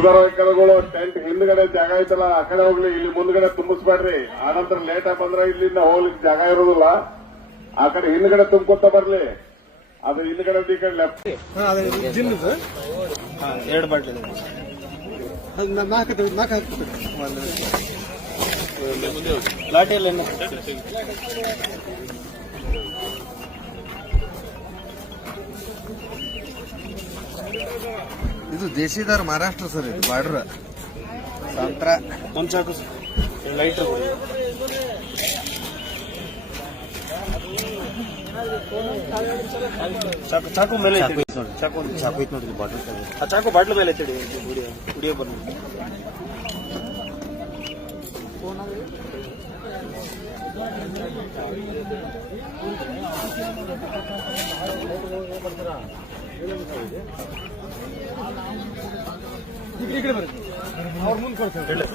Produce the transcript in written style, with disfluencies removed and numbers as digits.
Cruiser ವೆಹಿಕಲ್ಗಳು tent ಹಿಂದ್ಗಡೆ ಜಾಗ ಐತಲ್ಲ ಆ ಕಡೆ ಹೋಗ್ಲಿ, ಇಲ್ಲಿ ಮುಂದ್ಗಡೆ ತುಂಬಿಸ್ಬೇಡ್ರಿ. ಆನಂತರ ಲೇಟ್ ಆಗಿ ಬಂದ್ರೆ ಇಲ್ಲಿಂದ ಹೋಗ್ಲಿಕ್ಕೆ ಜಾಗ ಇರೋದಿಲ್ಲ. ಆ ಕಡೆ ಹಿಂದ್ಗಡೆ ತುಂಬ್ಕೊತ ಬರ್ಲಿ. ಅದು ಹಿಂದ್ಗಡೆ ಈ ಕಡೆ ಲೆಫ್ಟ್. ಎರಡು ಬಾಟ್ಲಿ ಲಾಟಿಯಲ್ಲಿ ಇದು ದೇಶಿದಾರ್ ಮಹಾರಾಷ್ಟ್ರ ಸರ್. ಇದು ಬಾರ್ಡರ್ ಸಂತ್ರ ಒಂದು ಚಾಕು ಲೈಟ್ ಚಾಕು ಚಾಕು ಮೇಲೆ ಚಾಕು ಚಾಕು ಐತೆ ನೋಡಿ ಬಾಟಲ್. ಆ ಚಾಕು ಬಾಟ್ಲು ಮೇಲೆ ಐತೆ ಕುಡಿಯೋ ಬಂದು ಈ ಕಡೆ ಬರುತ್ತೆ ಅವ್ರ ಮುಂದೆ ಕೊಡ್ತಾರೆ.